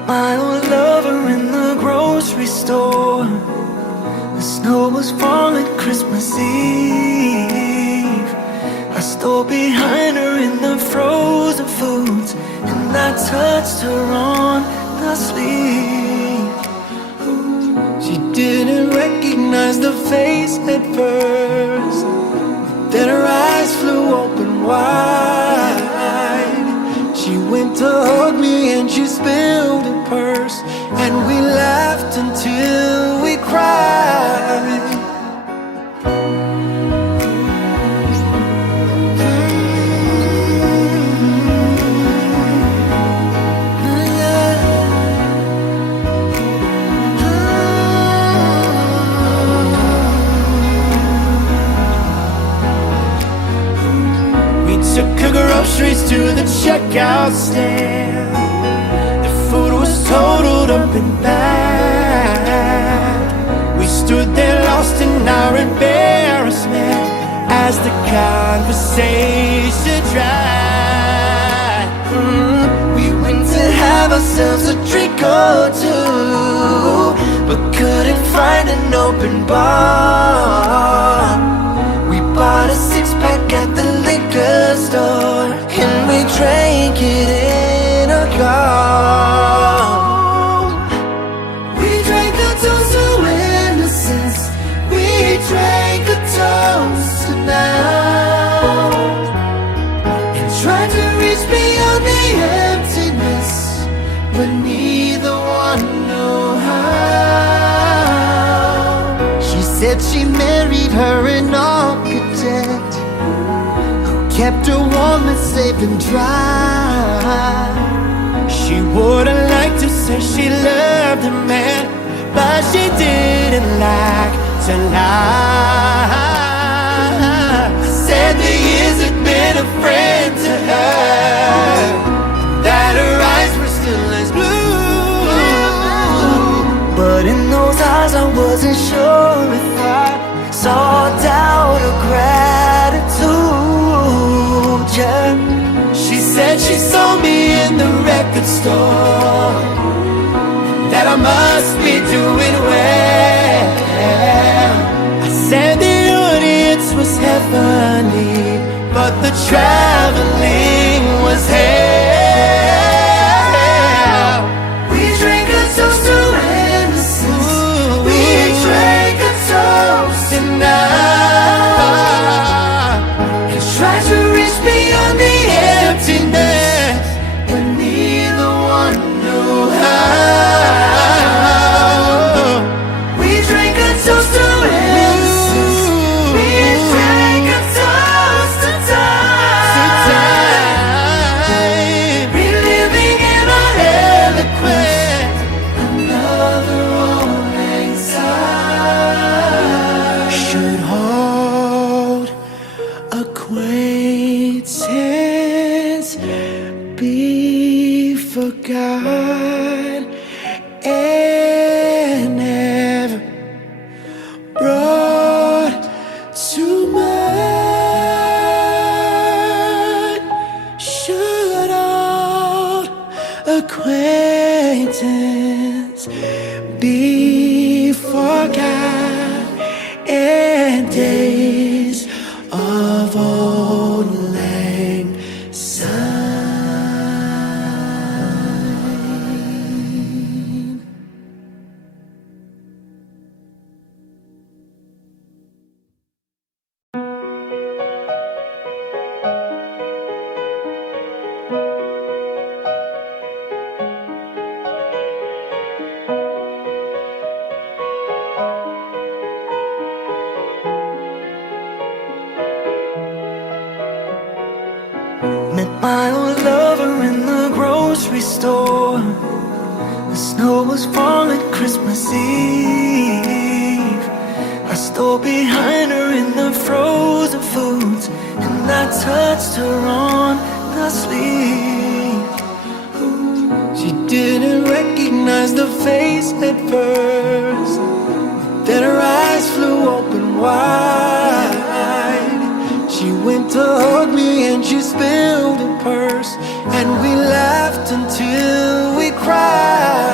my old lover in the grocery store. The snow was falling Christmas Eve. I stole behind her in the frozen foods, and I touched her on the sleeve. She didn't recognize the face at first, then her eyes flew open wide. She went to hug me and she spilled her purse, and we laughed until we cried. Took her groceries to the checkout stand. The food was totaled up and bad. We stood there lost in our embarrassment as the conversation dried. We went to have ourselves a drink or two, but couldn't find an open bar. We bought a six-pack at the liquor store, and we drank it in a car. We drank a toast to innocence. We drank a toast to now, and tried to reach beyond the emptiness, but neither one knew how. She said she married her an architect who kept her warm and safe and dry. She would've liked to say she loved a man, but she didn't like to lie. Said the years had been a friend to her, that her eyes were still as blue. But in those eyes I wasn't sure if I saw doubt or gratitude, yeah. She said she saw me in the record store, that I must be doing well. I said the audience was heavenly, but the traveling was hell. We drank a toast to innocence. We drank a toast to now, and tried to reach beyond the emptiness, but neither one knew how. We drank a toast to innocence. We drank a toast to time, reliving in our eloquence another old lang syne. Should hold acquaintance be forgot and never brought to mind? Should old acquaintance be forgot and days of old lang syne? Met my old lover in the grocery store. The snow was falling Christmas Eve. I stole behind her in the frozen foods, and I touched her on the sleeve. She didn't recognize the face at first, then her eyes flew open wide. She went to hug me and she spilled her purse, and we laughed until we cried.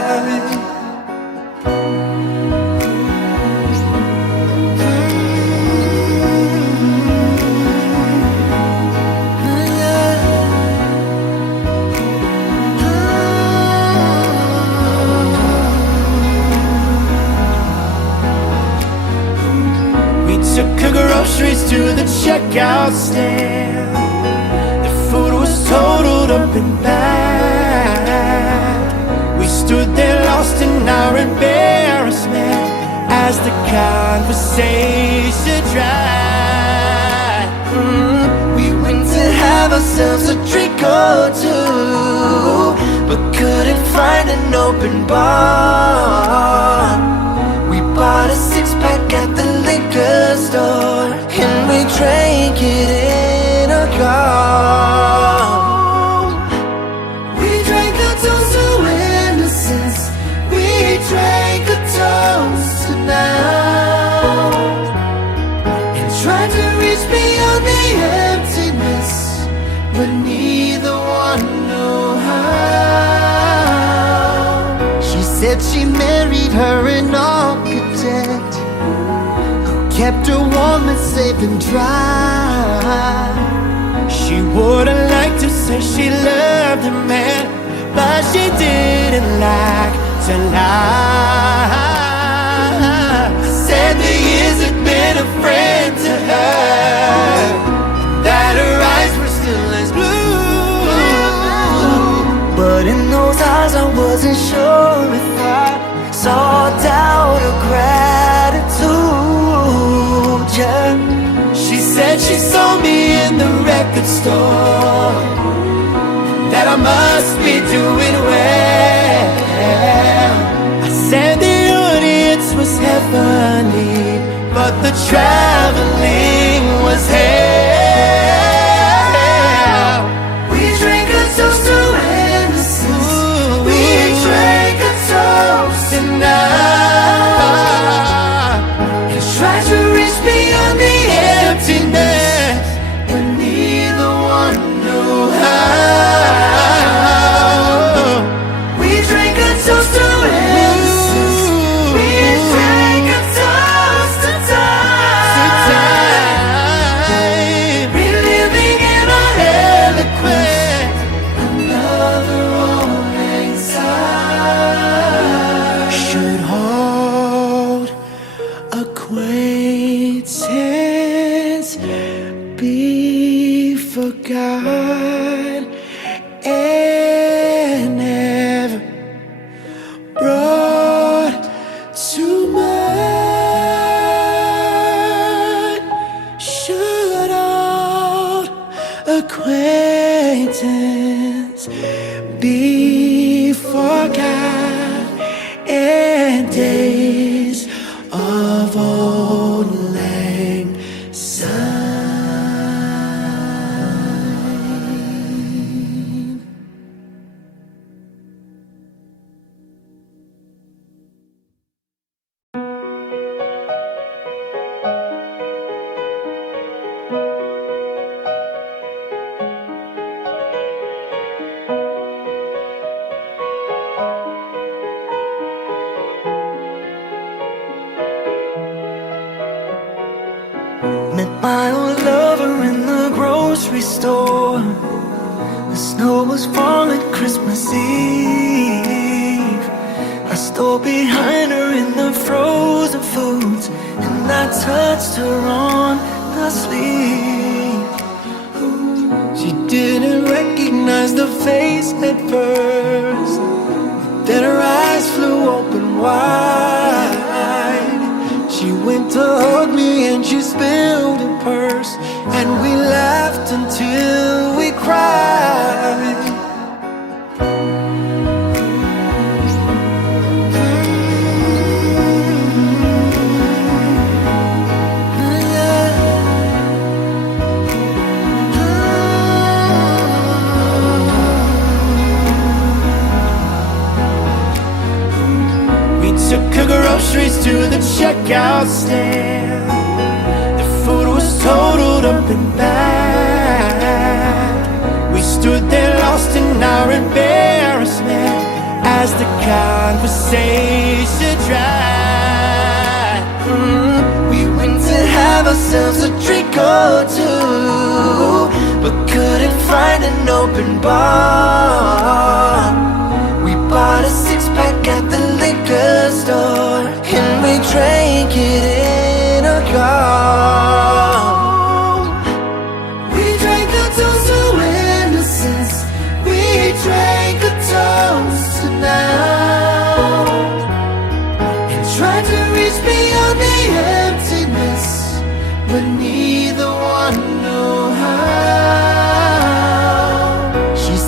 conversation dry. We went to have ourselves a drink or two, but couldn't find an open bar. We bought a six-pack at the liquor store, and we drank it in a car. We drank a toast to innocence. We drank a toast to now, and tried to reach beyond the emptiness, but neither one knew how. She said she married her an architect who kept her warm and safe and dry. She wouldn't like to say she loved a man, but she didn't like to lie. Said the years had been a friend to her, that her eyes were still as blue. But in those eyes I wasn't sure if I saw doubt or gratitude, yeah. She said she saw me in the record store, that I must be doing well. I said the audience was heavenly, but the traveling was hell. We drank a toast to innocence. We drank a toast to now, and tried to reach beyond the emptiness, but neither one knew how. We drank a toast to innocence. We drank a toast to time, reliving in our eloquence another old anxiety. Should hold acquaintance be forgot and never brought to mind? Should old acquaintance be forgot and days of old lang syne? Met my old lover in the grocery store. The snow was falling Christmas Eve. I stole behind her in the frozen foods, and I touched her on the sleeve. She didn't recognize the face at first, then her eyes flew open wide. She went to hug me and she spilled her purse, and we laughed until we cried. Took her groceries to the checkout stand. The food was totaled up and back. We stood there lost in our embarrassment as the conversation dried. We went to have ourselves a drink or two, but couldn't find an open bar. We bought a six-pack at the liquor store, and we drank it in a car. We drank a toast to innocence. We drank a toast to now, and tried to reach beyond the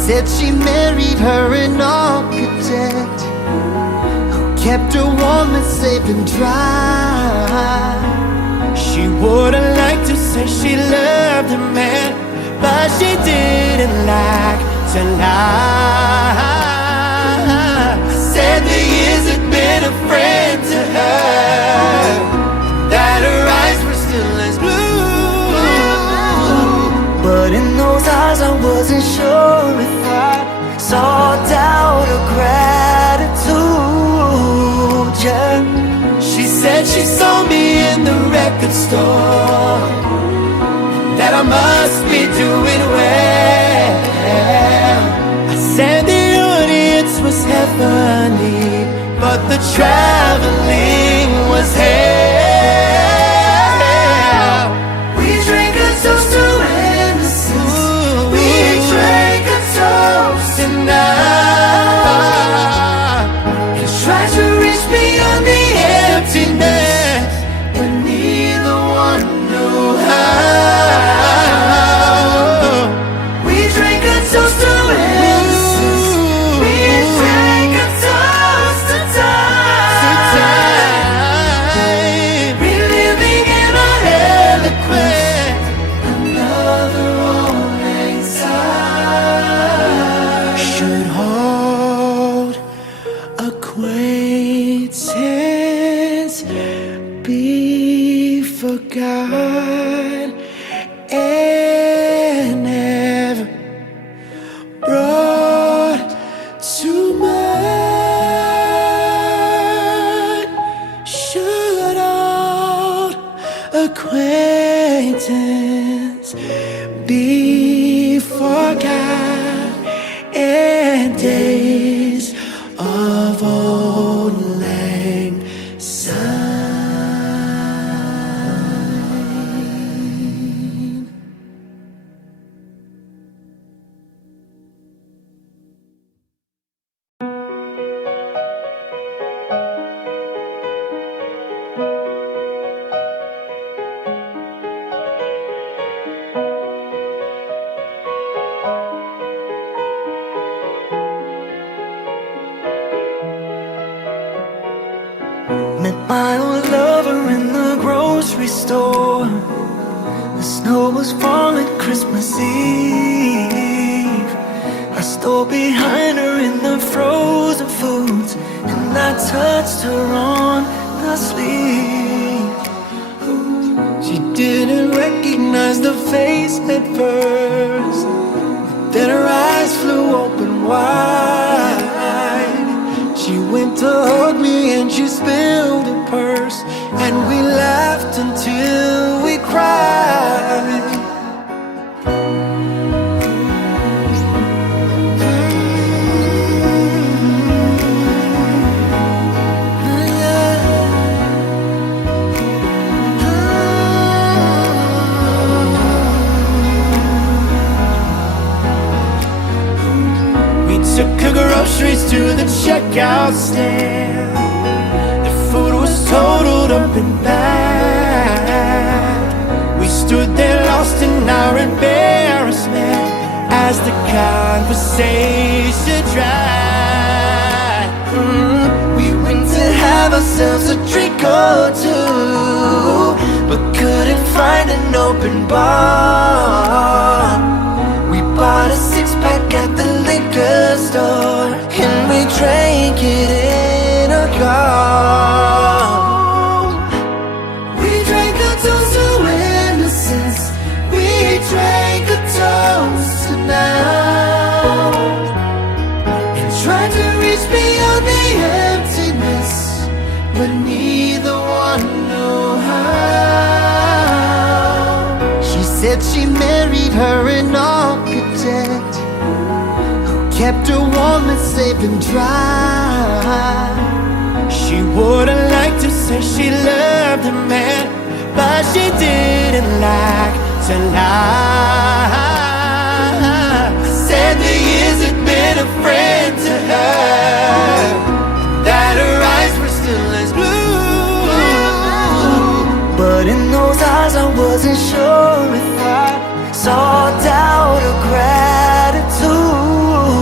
said she married her an architect who kept her warm and safe and dry. She wouldn't like to say she loved a man, but she didn't like to lie. Said the years had been a friend to her, that her eyes were still as blue. But in those eyes I wasn't sure if I saw doubt or gratitude, yeah. She said she saw me in the record store, that I must be doing well. I said the audience was heavenly, but the traveling was hell. We drank a toast to innocence. We drank a toast tonight, and tried to reach beyond the emptiness, but neither one knew how. We drank a toast to innocence. We drank a toast to time, reliving in our eloquence another rolling tide. Should hold acquaintance be forgot and never brought to mind? Should old acquaintance be forgot and days of old lang syne? Met my old lover in the grocery store. The snow was falling Christmas Eve. I stole behind her in the frozen foods, and I touched her on the sleeve. She didn't recognize the face at first, then her eyes flew open wide. She went to hug me and she spilled her purse, and we laughed until we cried. Took her groceries to the checkout stand. The food was totaled up and back. We stood there lost in our embarrassment as the conversation dragged. We went to have ourselves a drink or two, but couldn't find an open bar. We bought a six-pack at the liquor store, and we drank it in a car. We drank a toast to innocence. We drank a toast to now, and tried to reach beyond the emptiness, but neither one knew how. She said she married her an architect who kept her warm and safe and dry. She wouldn't like to say she loved a man, but she didn't like to lie. Said the years had been a friend to her, that her eyes were still as blue. But in those eyes I wasn't sure if I saw doubt or gratitude.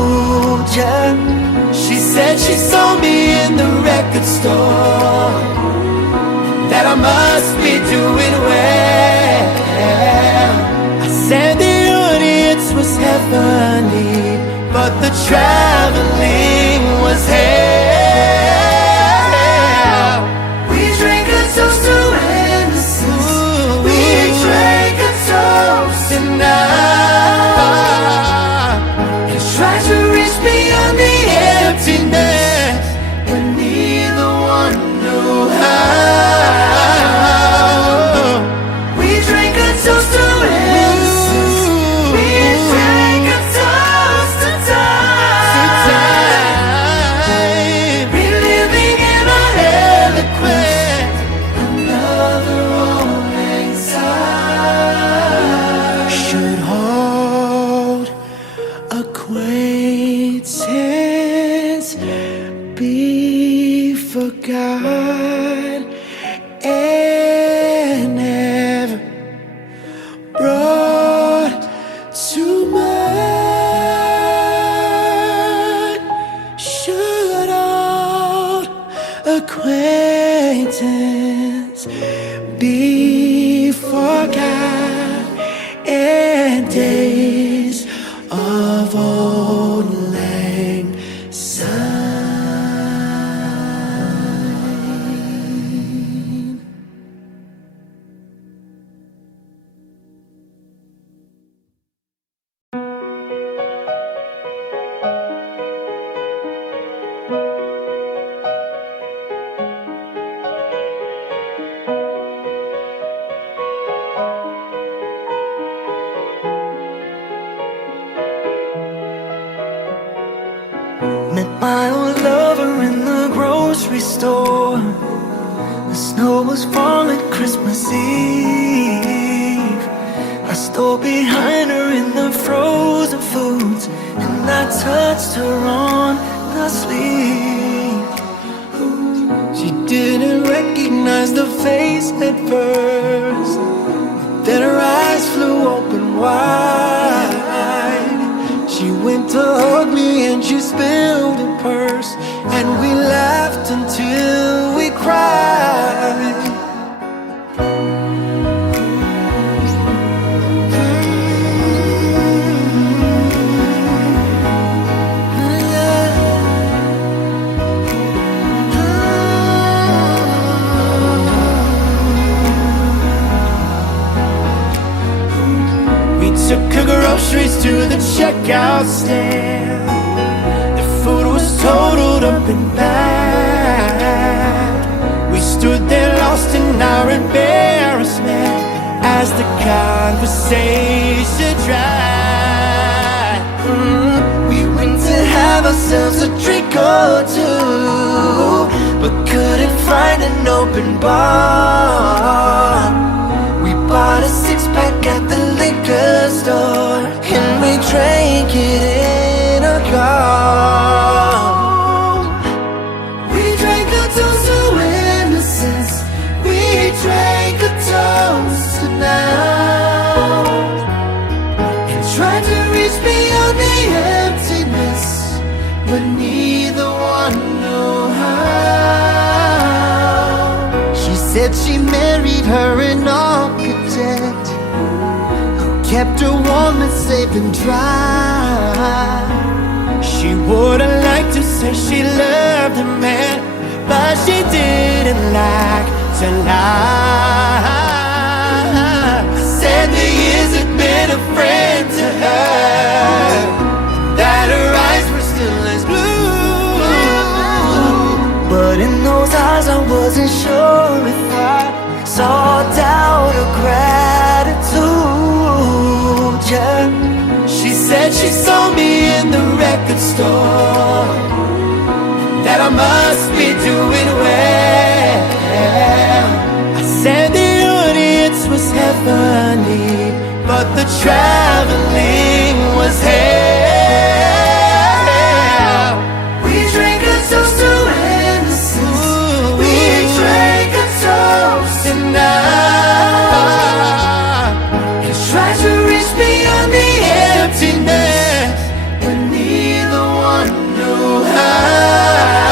said she saw me in the record store, that I must be doing well. I said the audience was heavenly, but the traveling was hell. We drank a toast to innocence. We drank a toast tonight, and tried to reach beyond the emptiness, but neither one knew how. We drank a toast to innocence. We drank a toast to time, reliving in our eloquence another rolling tide. Should hold acquaintance be forgot and never brought to mind? Should old acquaintance be forgot and days of old lang syne? Met my old lover in the grocery store. The snow was falling Christmas Eve. I stole behind her in the frozen foods, and I touched her on the sleeve. She didn't recognize the face at first, then her eyes flew open wide. She went to hug me and she spilled her purse, and we laughed until we cried. We took her groceries to the checkout stand. The food was totaled up and back. We stood there lost in our embarrassment as the conversation dried. We went to have ourselves a drink or two, but couldn't find an open bar. We bought a six-pack at the liquor store, and we drank it in a car. We drank a toast to innocence. We drank a toast to now, and tried to reach beyond the emptiness, but neither one knew how. She said she married her an architect who kept her warm and safe and dry. She would've liked to say she loved the man, but she didn't like to lie. Said the years had been a friend to her, that her eyes were still as blue. But in those eyes I wasn't sure if I saw doubt or gratitude, yeah. She said she saw me in the record store, that I must be doing well. I said the audience was heavenly, but the traveling was hell. We drank a toast to innocence. We drank a toast tonight, and tried to reach beyond the emptiness, but neither one knew how.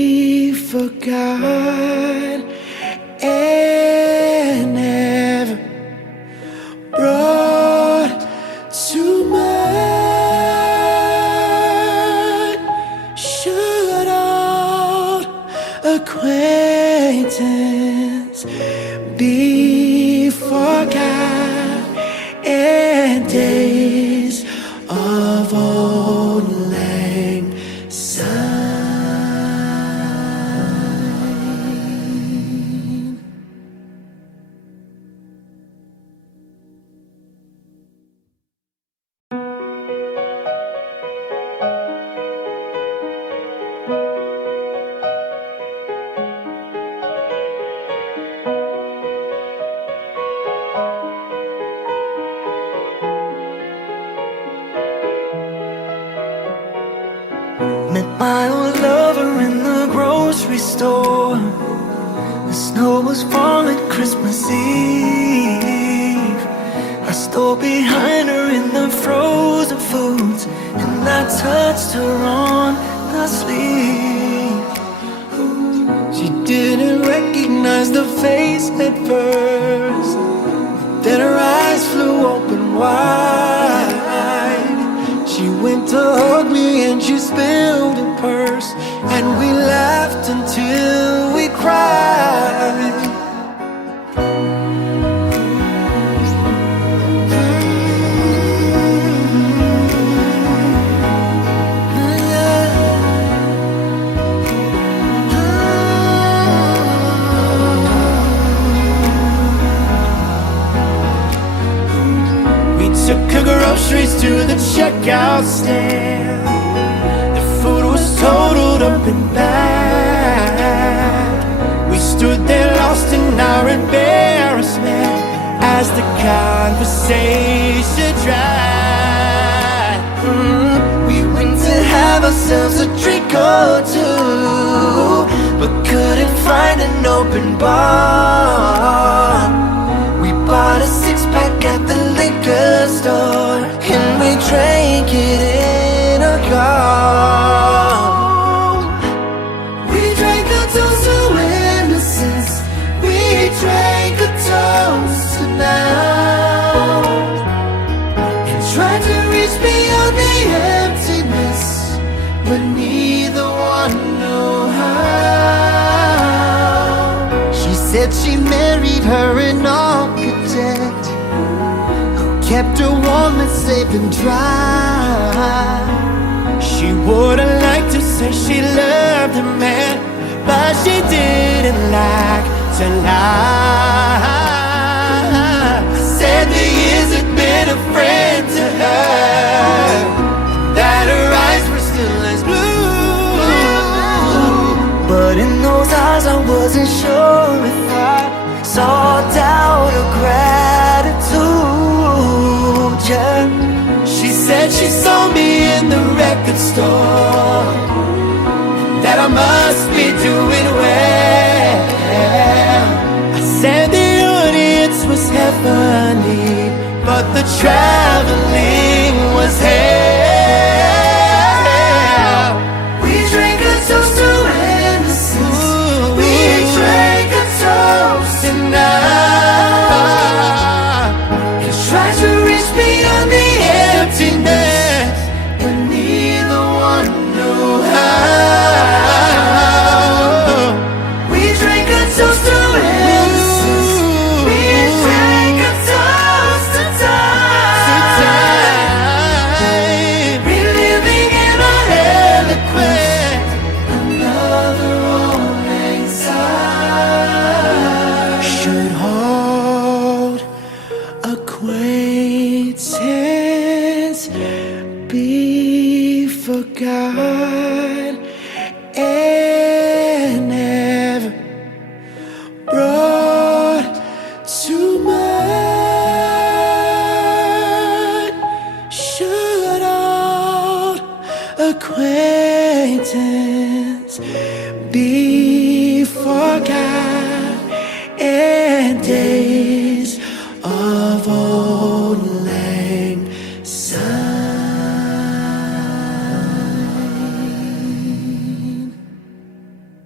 forgot and never brought to mind. Should old acquaintance be forgot and days of old lang syne? Met my old lover in the grocery store. The snow was falling Christmas Eve. I stole behind her in the frozen foods, and I touched her on the sleeve. She didn't recognize the face at first, then her eyes flew open wide. She went to hug me and she spilled her purse, and we laughed until we cried. Took her groceries to the checkout stand. The food was totaled up and back. We stood there lost in our embarrassment as the conversation dragged. We went to have ourselves a drink or two, but couldn't find an open bar. We bought a six-pack at the liquor store, and we drank it in a car. We drank a toast to innocence. We drank a toast to now, and tried to reach beyond the emptiness, but neither one knew how. She said she married her an architect who kept her warm and safe and dry. She would've liked to say she loved a man, but she didn't like to lie. Said the years had been a friend to her, that her eyes were still as blue. But in those eyes I wasn't sure if I saw doubt or gratitude, yeah. She said she saw me in the record store, that I must be doing well. I said the audience was heavenly, but the traveling was hell. We drank a toast to innocence. We drank a toast to now, and tried to reach beyond the emptiness, but neither one knew how. we drank a toast to innocence. We drank a toast to time, reliving in our eloquence another old lang syne. Should hold acquaintance be forgot and never brought to mind? Should old acquaintance be forgot and days of old lang syne?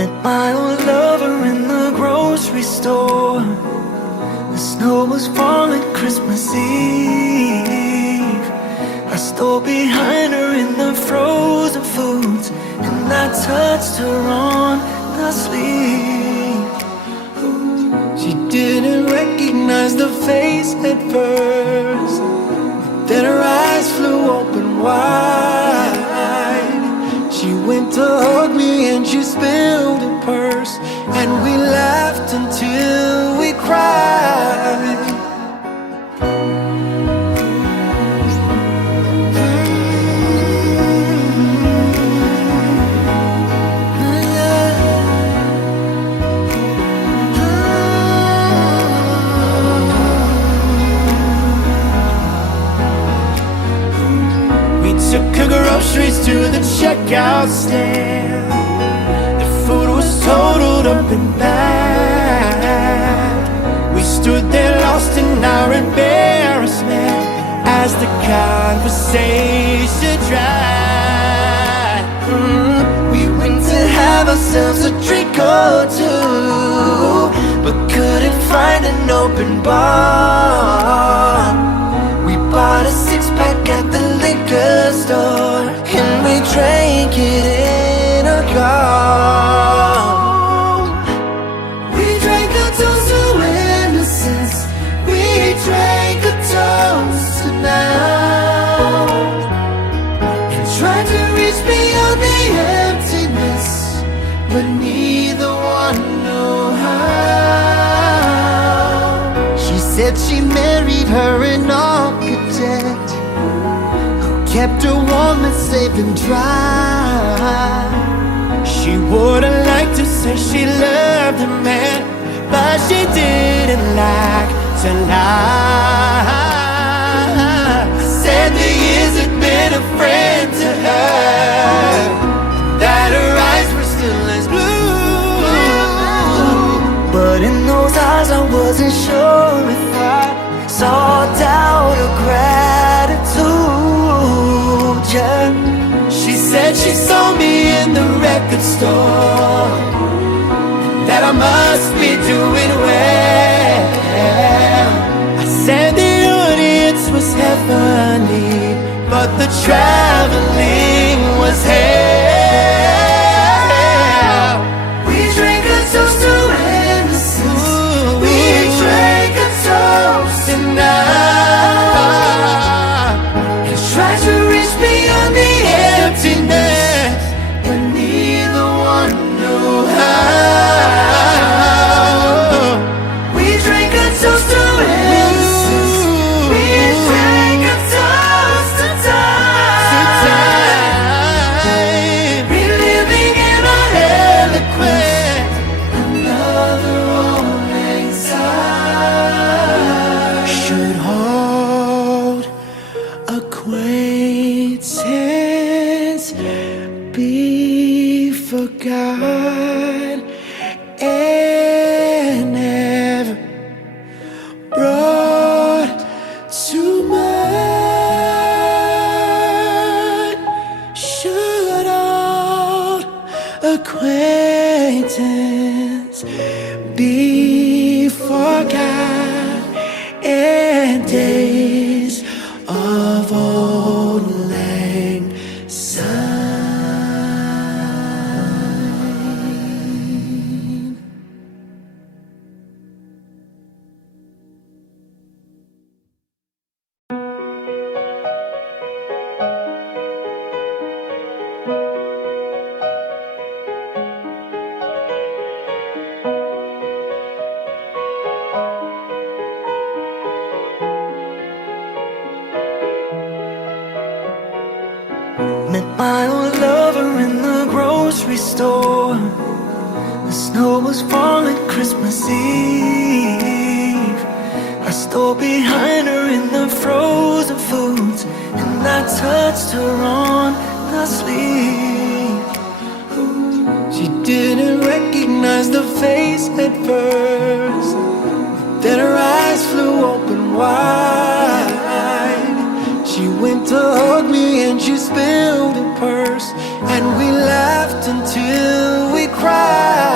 Met my old lover in the grocery store. The snow was falling Christmas Eve. I stole behind her in the frozen foods, and I touched her on the sleeve. She didn't recognize the face at first, then her eyes flew open wide. She went to hug me and she spilled her purse, and we laughed until we cried. Took her groceries to the checkout stand. The food was totaled up and back. We stood there lost in our embarrassment as the conversation dragged. We went to have ourselves a drink or two, but couldn't find an open bar. We bought a six-pack at the liquor store, and we drank it in a car. We drank a toast to innocence. We drank a toast to now, and tried to reach beyond the emptiness, but neither one knew how. She said she married her an architect who kept her warm and safe and dry. She wouldn't like to say she loved a man, but she didn't like to lie. Said the years had been a friend to her, that her eyes were still as blue. But in those eyes I wasn't sure if I saw doubt or gratitude, yeah. She said she saw me in the record store, that I must be doing well. I said the audience was heavenly, but the traveling was hell. We drank a toast to innocence. We drank a toast tonight, and tried to reach beyond the emptiness, but neither one knew how. We drank a toast to innocence. We drank a toast to time, reliving in our eloquence another old anxiety. Should hold acquaintance be forgot and never brought to mind? Should old acquaintance be forgot and days of old lang syne? Met my old lover in the grocery store. The snow was falling Christmas Eve. I stole behind her in the frozen foods, and I touched her on the sleeve. She didn't recognize the face at first, then her eyes flew open wide. She went to hug me and she spilled her purse, and we laughed until we cried.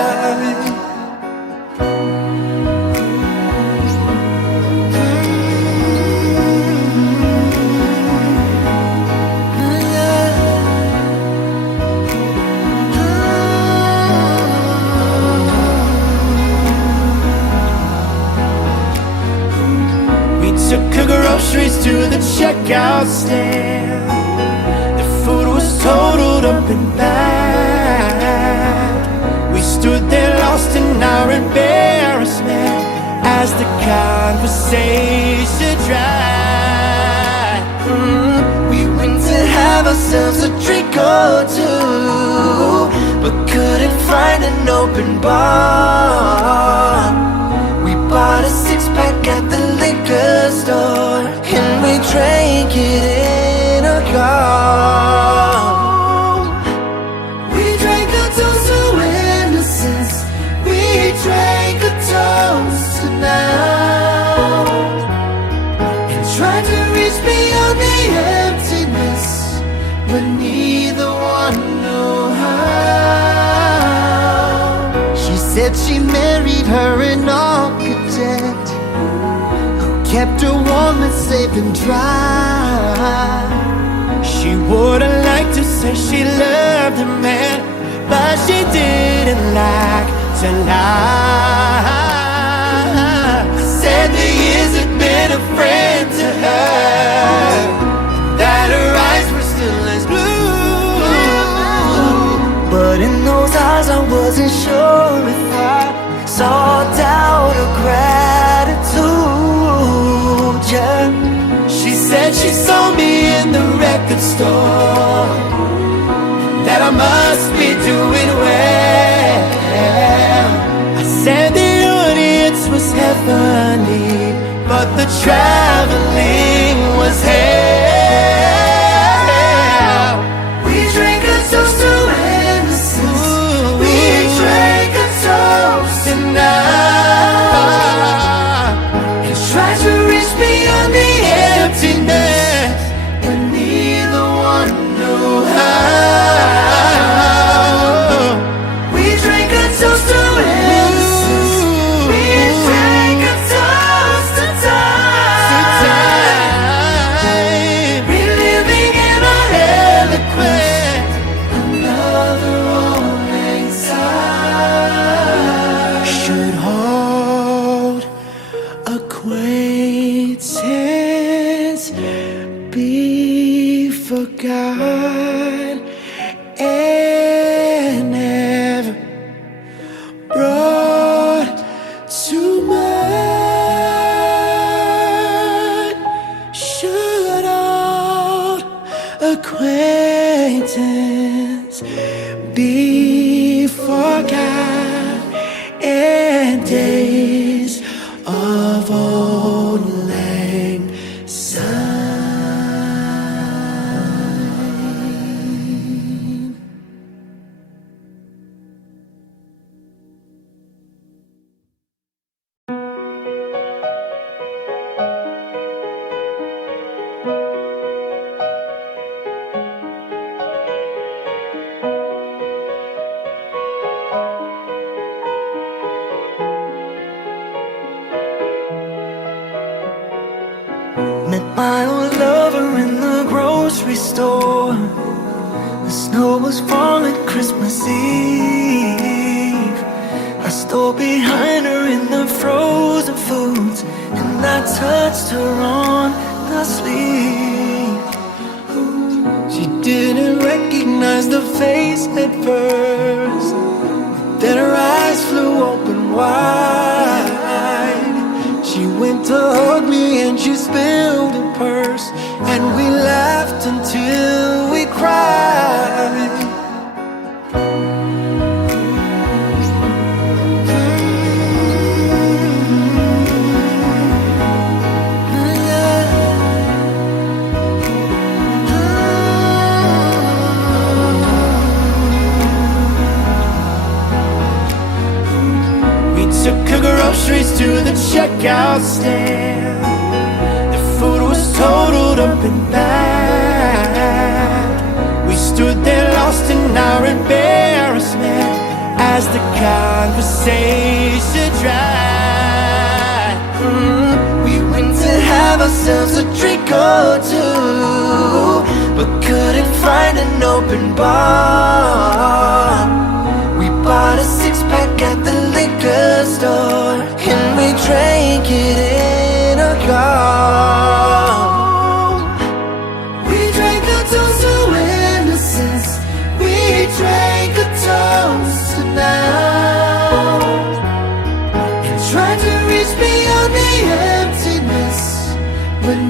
took her groceries to the checkout stand. The food was totaled up and bad. We stood there lost in our embarrassment as the conversation dried. We went to have ourselves a drink or two, but couldn't find an open bar. We bought a six-pack at the liquor store, and we drank it in a car. We drank a toast to innocence. We drank a toast to now, and tried to reach beyond the emptiness, but neither one knew how. She said she married her an architect who kept her warm and safe and dry. She would've liked to say she loved a man, but she didn't like to lie. I said the years had been a friend to her, that her eyes were still as blue. But in those eyes I wasn't sure if I saw doubt or gratitude, yeah. She said she saw me in the record store, that I must be doing well. I said the audience was heavenly, but the traveling was hell. We drank a toast to innocence. We drank a toast to now, and tried to reach beyond the emptiness, but neither one knew how. We drank a toast to innocence. We drank a toast to time, reliving in our eloquence another old time. Should hold acquaintance be forgot and never brought to mind? Should old acquaintance be forgot and days of old lang syne? Met my old lover in the grocery store. The snow was falling Christmas Eve. I stole behind her in the frozen foods, and I touched her on the sleeve. She didn't recognize the face at first, then her eyes flew open wide. She went to hug me and she spilled her purse, and we laughed until we cried. Took her groceries to the checkout stand. The food was totaled up and bad. We stood there lost in our embarrassment as the conversation dried. We went to have ourselves a drink or two, but couldn't find an open bar. We bought a six-pack at the liquor store, and we drank it in a car.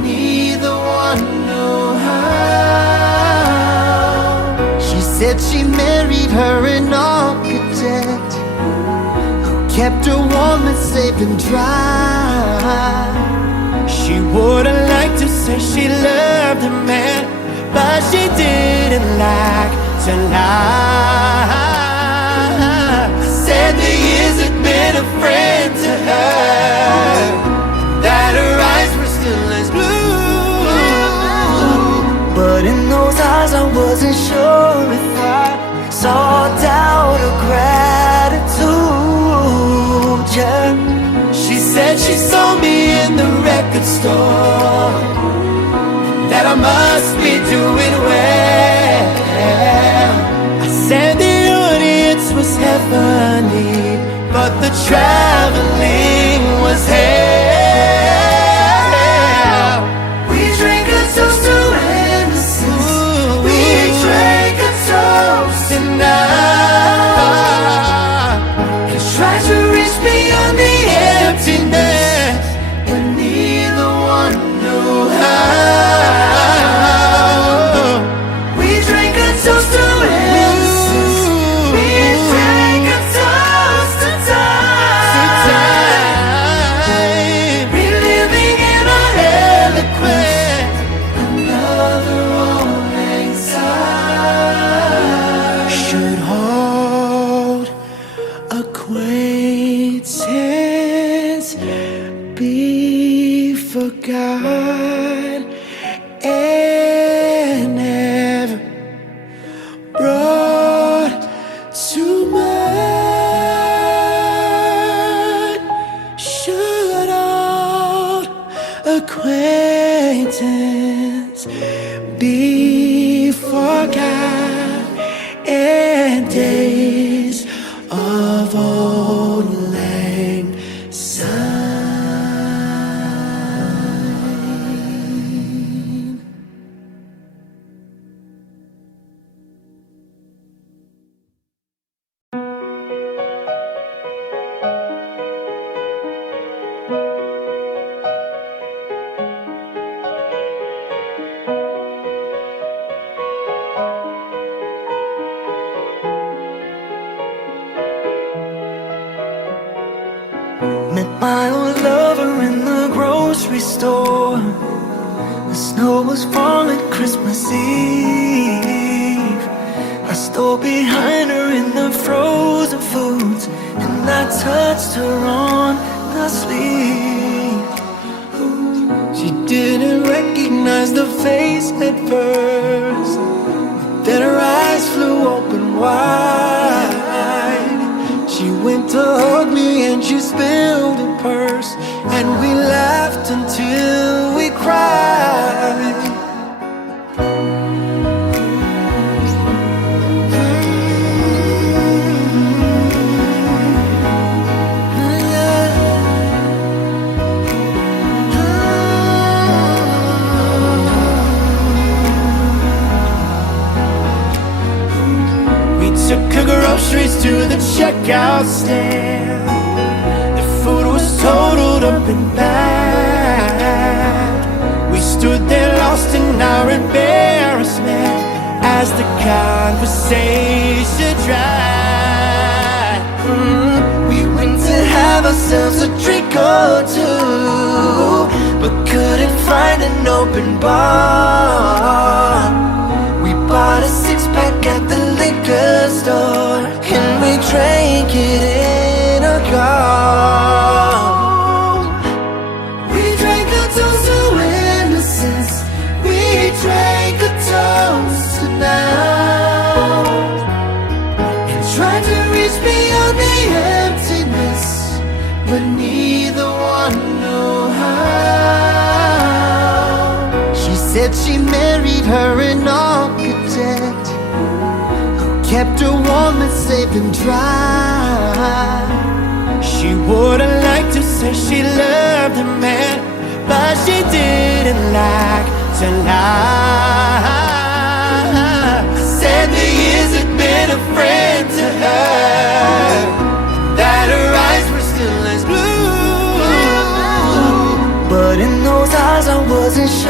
neither one knew how. She said she married her an architect who kept her warm and safe and dry. She wouldn't like to say she loved a man, but she didn't like to lie. Said the years had been a friend to her, that her eyes were still as blue. But in those eyes I wasn't sure if I saw doubt or gratitude, yeah. She said she saw me in the record store, that I must be doing well. I said the audience was heavenly, but the traveling was hell. We drank a toast to innocence. We drank a toast tonight, and tried to reach beyond the emptiness, but neither one knew how. We drank a toast to innocence. We drank a toast to time, reliving in our eloquence another old anxiety. should hold acquaintance be forgot and never brought to mind? Should old acquaintance be forgot and days of old lang syne? Met my old lover in the grocery store. The snow was falling Christmas Eve. I stole behind her in the frozen foods, and I touched her on the sleeve. She didn't recognize the face at first, then her eyes flew open wide. She went to hug me and she spilled her purse, and we laughed until we cried. Took her groceries to the checkout stand. The food was totaled up and bad. We stood there lost in our embarrassment as the conversation dried. We went to have ourselves a drink or two, but couldn't find an open bar. We bought a six-pack at the liquor store, and we drank it in a car. We drank a toast to innocence. We drank a toast to now, and tried to reach beyond the emptiness, but neither one knew how. She said she married her an architect who kept her warm and safe and dry. She wouldn't like to say she loved a man, but she didn't like to lie. Said the years had been a friend to her, that her eyes were still as blue. But in those eyes I wasn't sure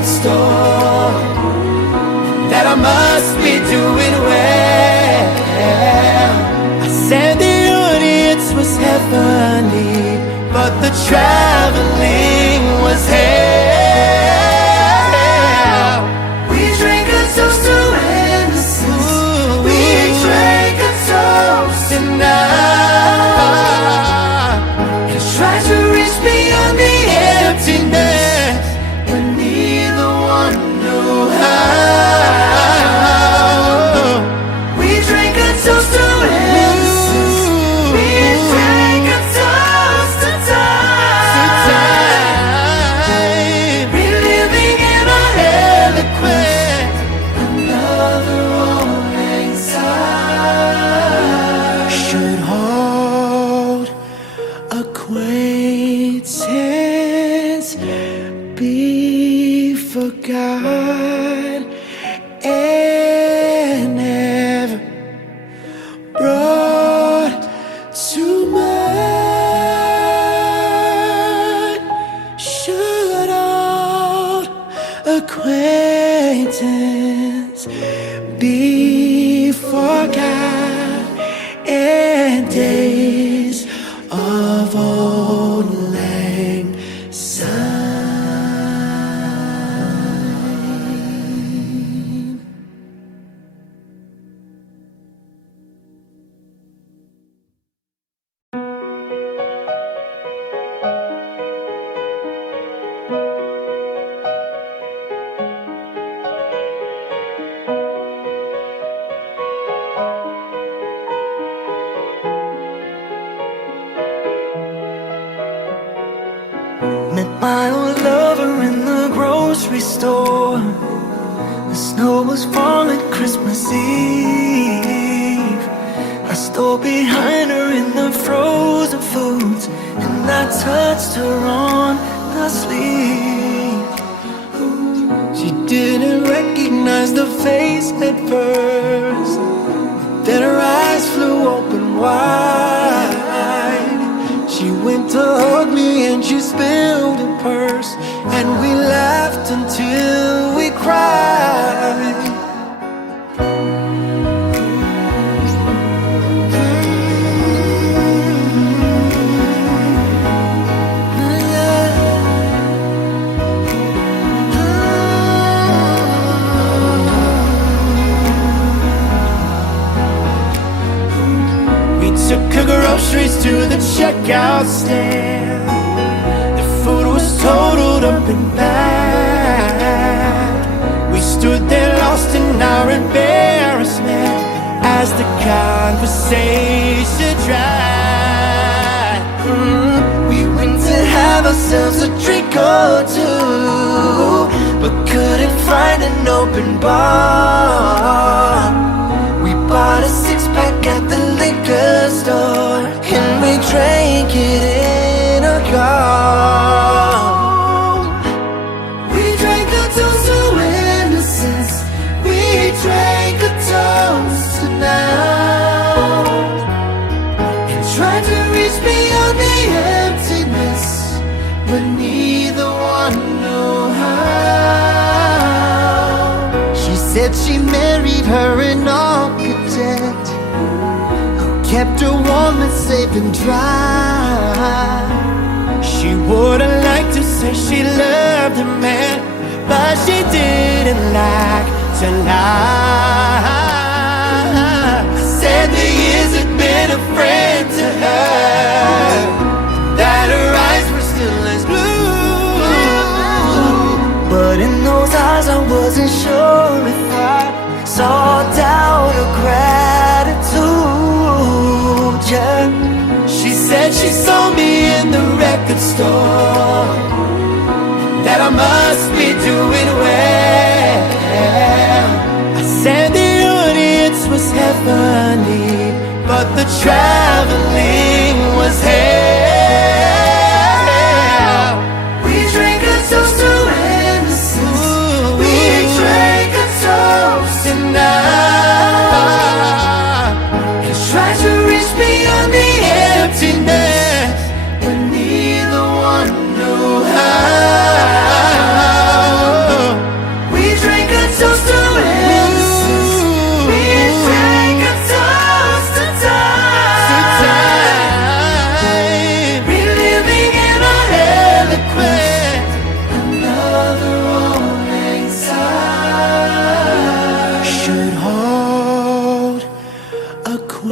record store, that I must be doing well. I said the audience was heavenly, but the traveling was hell. We drank a toast to innocence. We drank a toast tonight, and tried to reach beyond the emptiness, but neither one knew how. We drank a toast to innocence. We drank a toast to time, reliving in our eloquence another rolling tide. Should hold acquaintance be forgot and never brought to mind? Should old acquaintance be forgot and days of old lang syne? Met my old lover in the grocery store. The snow was falling Christmas Eve. I stole behind her in the frozen foods, and I touched her on the sleeve. She didn't recognize the face at first, then her eyes flew open wide. She went to hug me and she spilled her purse, and we laughed until we cried. Took her groceries to the checkout stand. The food was totaled up and back. We stood there lost in our embarrassment as the conversation dragged. We went to have ourselves a drink or two, but couldn't find an open bar. We bought a six-pack at the liquor store, and we drank it in a car. We drank a toast to innocence. We drank a toast to now, and tried to reach beyond the emptiness, but neither one knew how. She said she married her an architect who kept her warm and safe and dry. She would've liked to say she loved a man, but she didn't like to lie. Said the years had been a friend to her, that her eyes were still as blue. But in those eyes I wasn't sure if I saw doubt or gratitude, yeah. She said she saw me in the record store, that I must be doing well. I said the audience was heavenly, but the traveling was hell. We drank a toast to innocence. We drank a toast tonight, and tried to reach beyond the emptiness, but neither one knew how.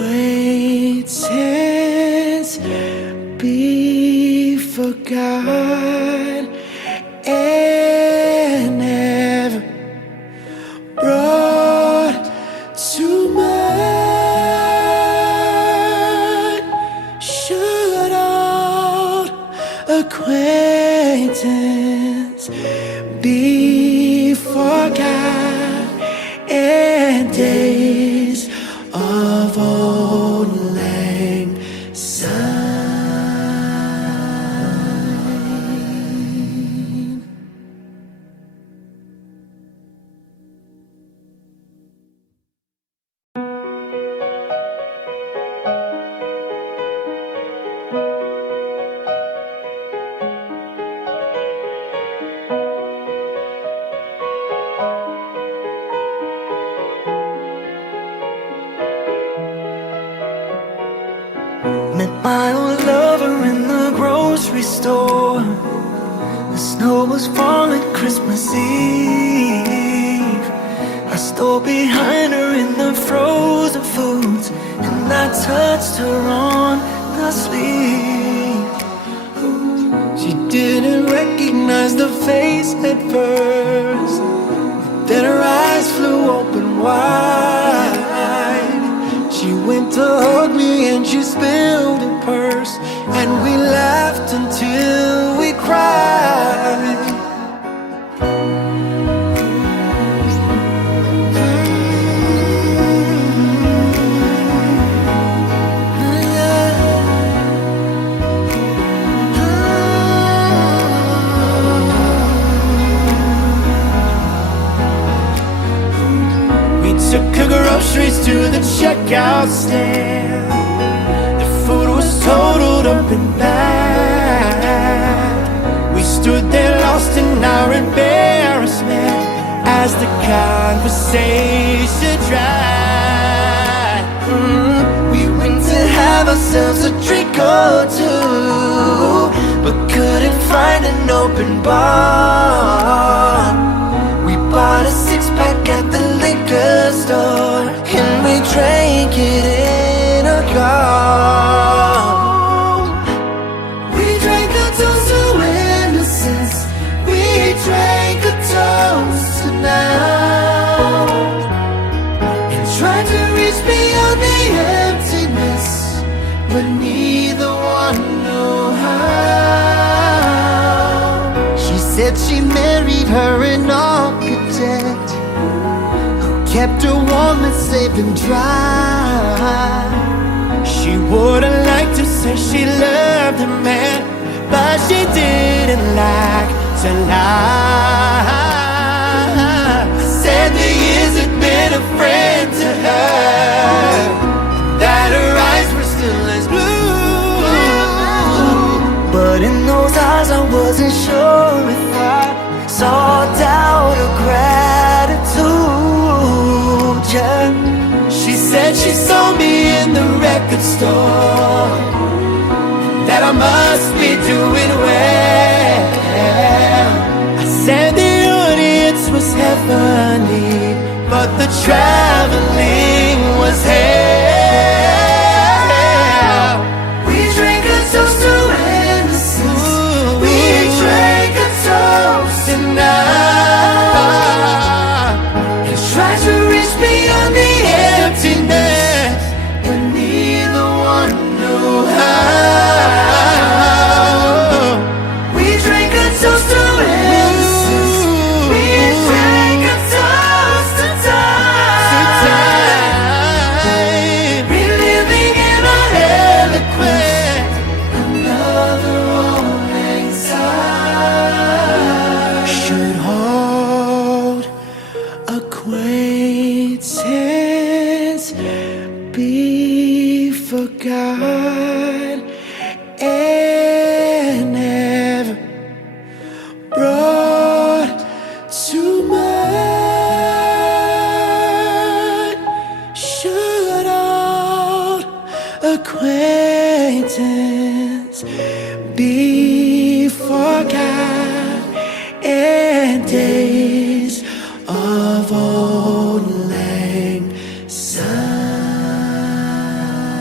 acquaintance be forgot and never brought to mind? Should old acquaintance be forgot and days of old lang syne? Met my old lover in the grocery store. The snow was falling Christmas Eve. I stole behind her in the frozen foods, and I touched her on the sleeve. She didn't recognize the face at first, then her eyes flew open wide. She went to hug me and she spilled her purse, and we laughed until we cried. Took her groceries to the checkout stand. The food was totaled up and bad. We stood there lost in our embarrassment as the conversation dried. We went to have ourselves a drink or two, but couldn't find an open bar. We bought a six-pack at the liquor store, and we drank it in a car. We drank a toast to innocence. We drank a toast to now, and tried to reach beyond the emptiness, but neither one knew how. She said she married her an architect who kept her warm and safe and dry. She would've liked to say she loved the man, but she didn't like to lie. Said the years had been a friend to her, that her eyes were still as blue. But in those eyes I wasn't sure if I saw doubt or gratitude, yeah. She said she saw me in the record store, that I must be doing well. I said the audience was heavenly, but the traveling was hell. We drank a toast to innocence. We drank a toast and and tried to reach beyond the emptiness, but neither one knew how. We drank a toast to innocence. We drank a toast to time, reliving in our eloquence another old lang syne. should hold acquaintance be forgot and never brought to mind? Should old acquaintance be forgot and days of old lang syne?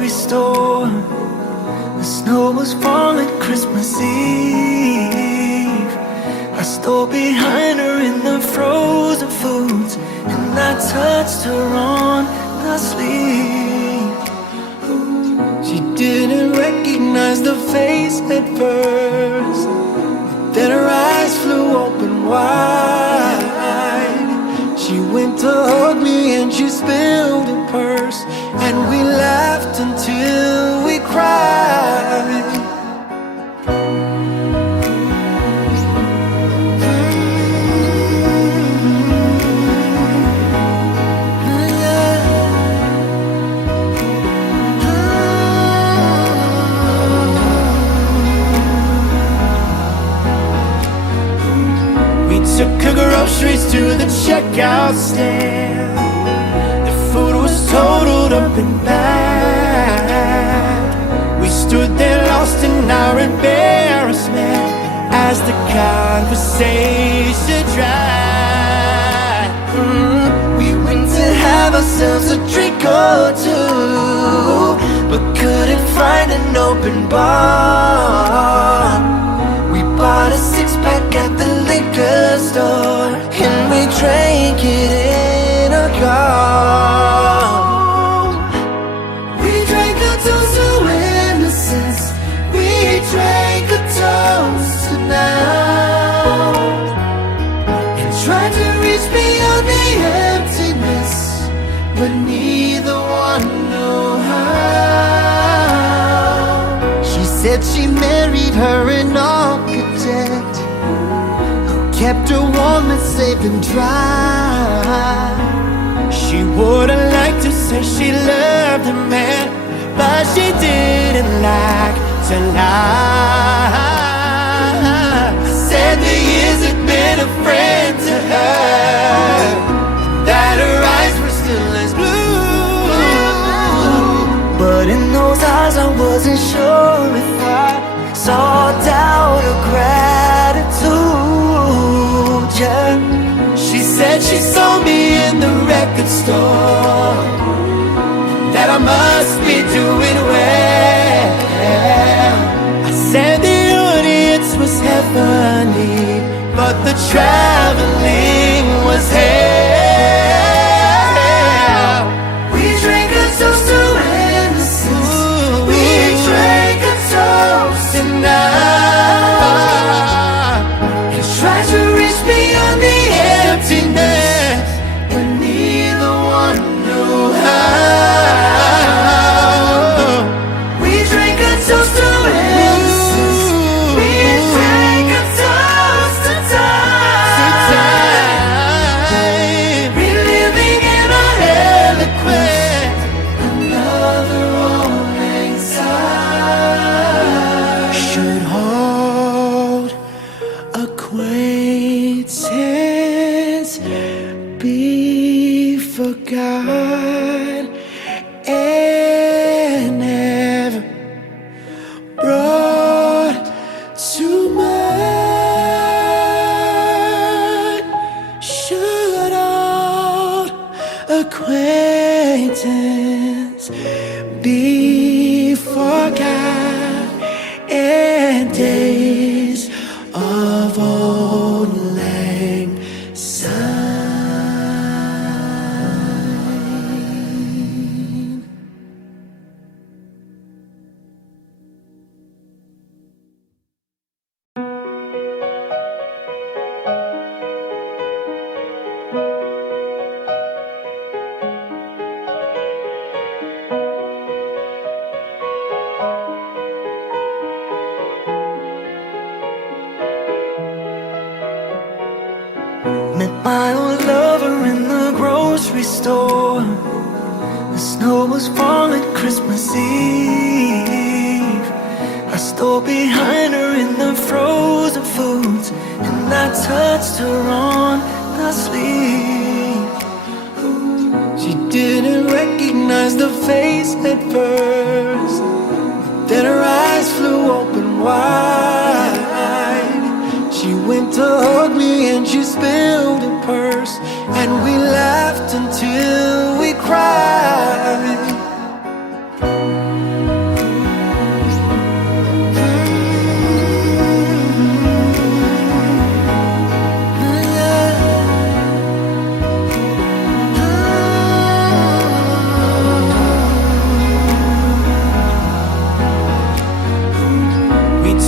grocery store. The snow was falling Christmas Eve. I stole behind her in the frozen foods, and I touched her on the sleeve. She didn't recognize the face at first, then her eyes flew open wide. She went to hug me and she spilled her purse, and we laughed until we cried. Took her groceries to the checkout stand. The food was totaled up and back. We stood there lost in our embarrassment as the conversation dragged. We went to have ourselves a drink or two, but couldn't find an open bar. We bought a six-pack at the liquor store, and we drank it in a car. We drank a toast to innocence. We drank a toast to now, and tried to reach beyond the emptiness, but neither one knew how. She said she married her an architect who kept her warm and safe and dry. She would've liked to say she loved the man, but she didn't like to lie. Said the years had been a friend to her, that her eyes were still as blue. But in those eyes I wasn't sure if I saw doubt or gratitude, yeah. She said she saw me in the record store, that I must be doing well. I said the audience was heavenly, but the traveling was hell. We drank a toast to innocence. We drank a toast to now, and tried to reach beyond the emptiness, but neither one knew how. We drank a toast to innocence. We drank a toast to time, reliving in our eloquence another old anxiety. Should hold acquaintance be forgot and never brought to mind? Should old acquaintance be forgot and days of old lang syne? Met my old lover in the grocery store. The snow was falling Christmas Eve. I stole behind her in the frozen foods, and I touched her on the sleeve. She didn't recognize the face at first, then her eyes flew open wide. She went to hug me and she spilled her purse, and we laughed until we cried.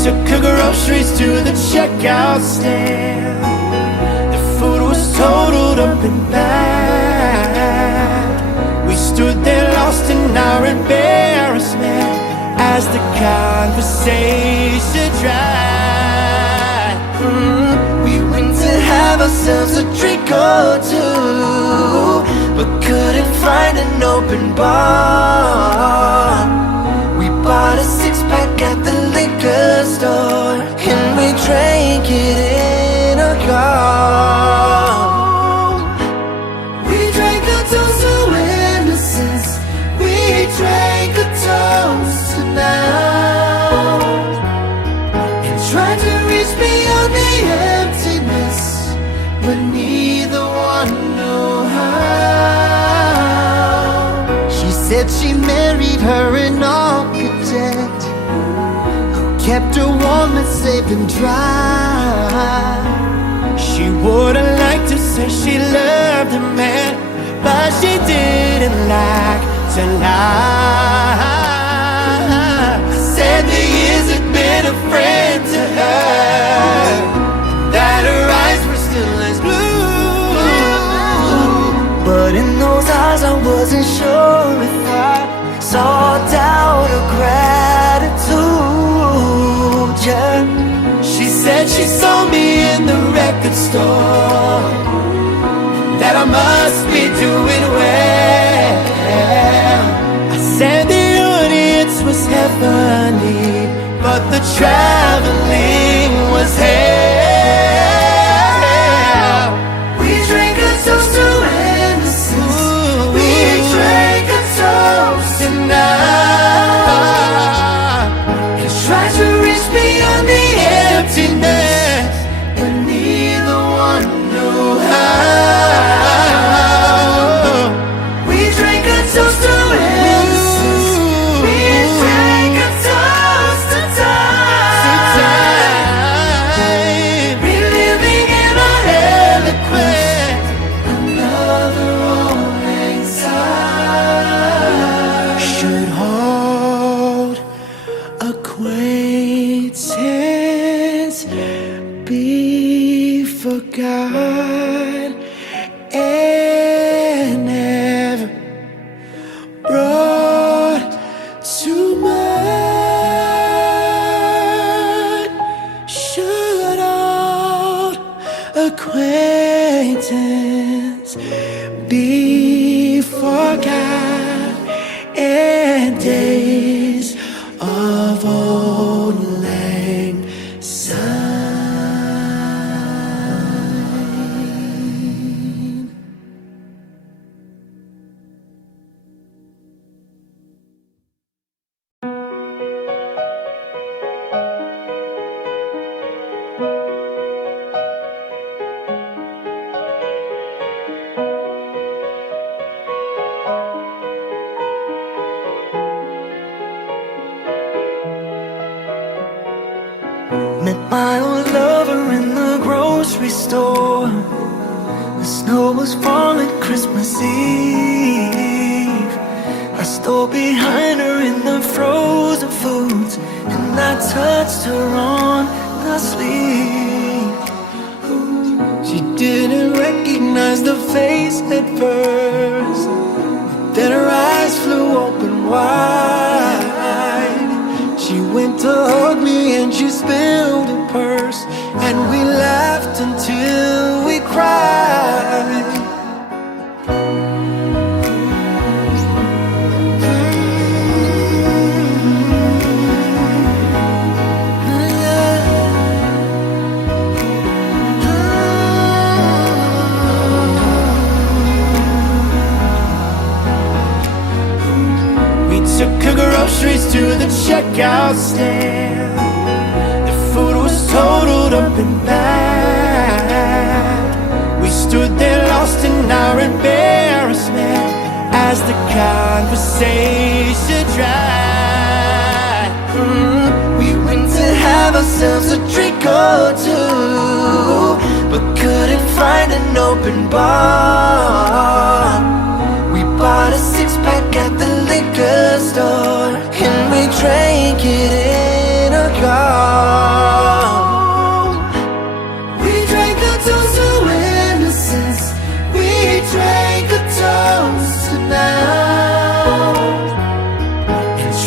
took her groceries to the checkout stand. The food was totaled up and back. We stood there lost in our embarrassment as the conversation dried. We went to have ourselves a drink or two, but couldn't find an open bar. We bought a six-pack at the liquor store, and we drank it in a car. We drank a toast to innocence. We drank a toast to now, and tried to reach beyond the emptiness, but neither one knew how. She said she married her an architect who kept her warm and safe and dry. She would've liked to say she loved a man, but she didn't like to lie. I said the years had been a friend to her, that her eyes were still as blue. But in those eyes I wasn't sure if I saw doubt or gratitude, yeah. She said she saw me in the record store, that I must be doing well. I said the audience was heavenly, but the traveling was hell. We drank a toast to innocence. We drank a toast to now, and tried to reach beyond the emptiness, but neither one knew how. We drank a toast to innocence. We drank a toast to time, reliving in our eloquence another rolling tide. Should hold acquaintance be forgot and never brought to mind? Should old acquaintance be forgot and days of old lang syne? Met my old lover in the grocery store. The snow was falling Christmas Eve. I stole behind her in the frozen foods, and I touched her on the sleeve. She didn't recognize the face at first, then her eyes flew open wide. She went to hug me and she spilled her purse, and we laughed until we cried. We took her groceries to the checkout stand. The food was totaled up and back. We stood there lost in our embarrassment as the conversation dried. We went to have ourselves a drink or two, but couldn't find an open bar. We bought a six-pack at the liquor store, and we drank it in a car.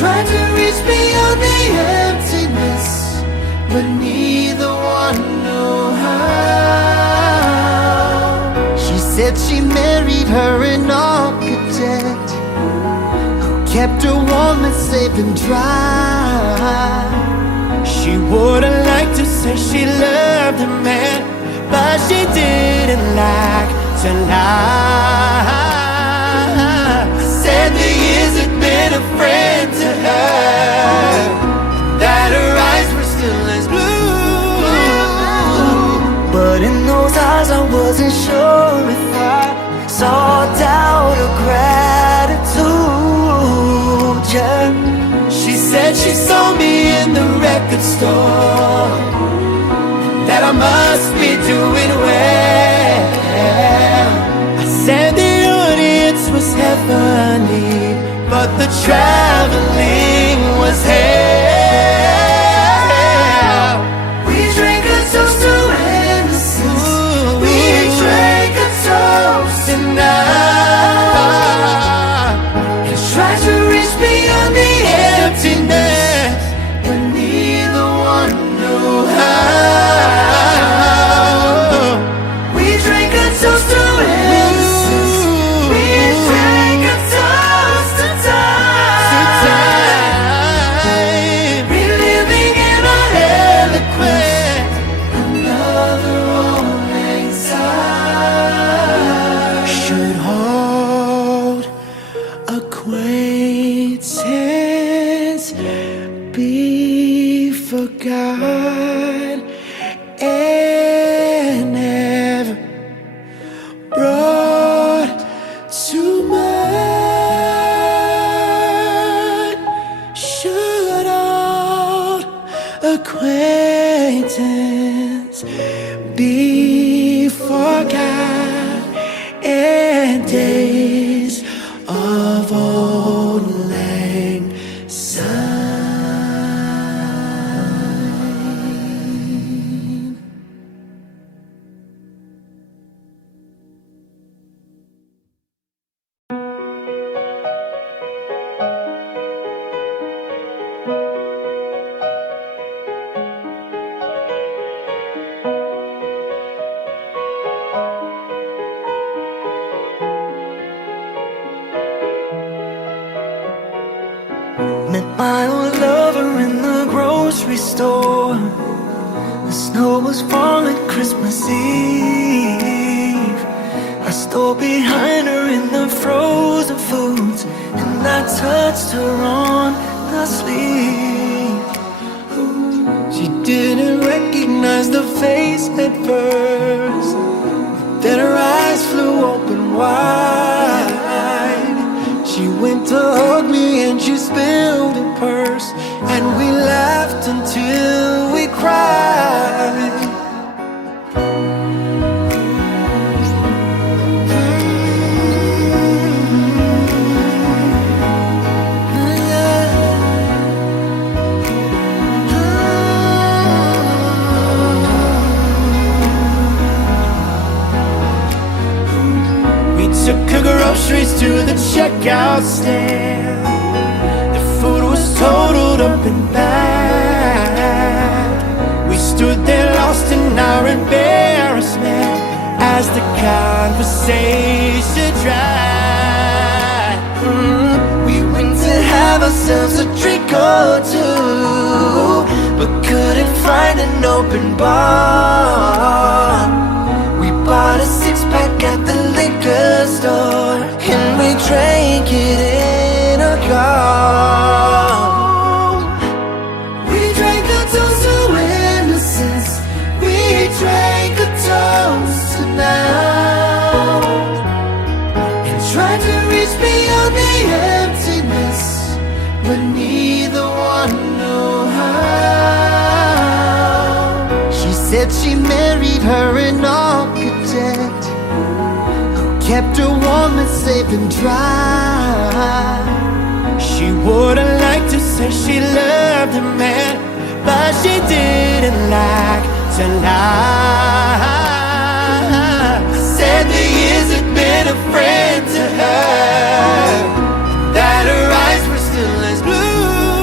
tried to reach beyond the emptiness, but neither one knew how. She said she married her an architect who kept her warm and safe and dry. She wouldn't like to say she loved a man, but she didn't like to lie. Said the years had been a friend to her, that her eyes were still as blue. But in those eyes I wasn't sure if I saw doubt or gratitude, yeah. She said she saw me in the record store, that I must be doing well. I said the audience was heavenly, but the traveling was hell. We drank a toast to innocence. We drank a toast tonight, and tried to reach beyond the emptiness, but neither one knew how. We drank a toast to innocence. We drank a toast to time, reliving in our eloquence another old lang syne. Should hold acquaintance be forgot and never brought to mind? Should old acquaintance be forgot and days of old lang syne? Met my old lover in the grocery store. The snow was falling Christmas Eve. I stole behind her in the frozen foods, and I touched her on the sleeve. She didn't recognize the face at first, then her eyes flew open wide. She went to hug me and she spilled her purse, and we laughed until we cried. Took her groceries to the checkout stand. The food was totaled up and back. We stood there lost in our embarrassment as the conversation dragged. We went to have ourselves a drink or two, but couldn't find an open bar. We bought a six-pack at the liquor store, and we drank it in a car. We drank a toast to innocence. We drank a toast to now, and tried to reach beyond the emptiness, but neither one knew how. She said she married her an architect who kept her warm and safe and dry. She wouldn't like to say she loved a man, but she didn't like to lie. Said the years had been a friend to her, that her eyes were still as blue.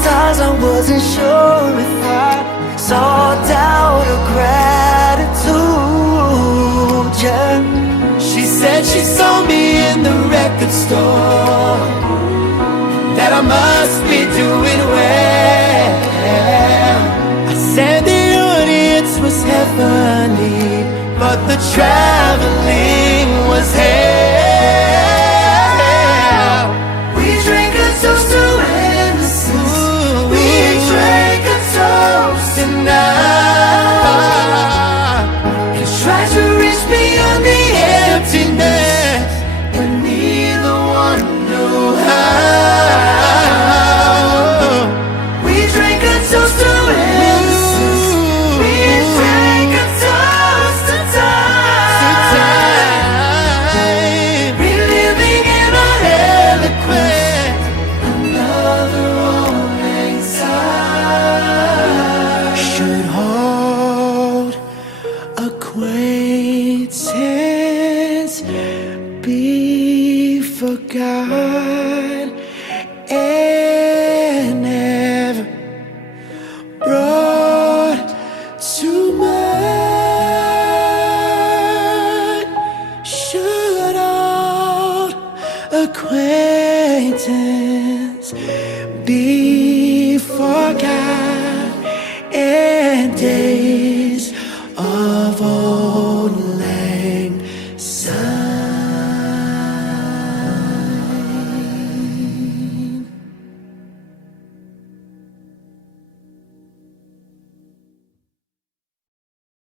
those eyes, I wasn't sure if I saw doubt or gratitude, yeah. She said she saw me in the record store, that I must be doing well. I said the audience was heavenly, but the traveling was hell. We drank a toast to innocence. We drank a toast tonight, and tried to reach beyond the emptiness, but neither one knew how. We drank a toast to innocence. We drank a toast to time, reliving in our eloquence another rolling tide. should hold acquaintance be forgot and never brought to mind? Should old acquaintance be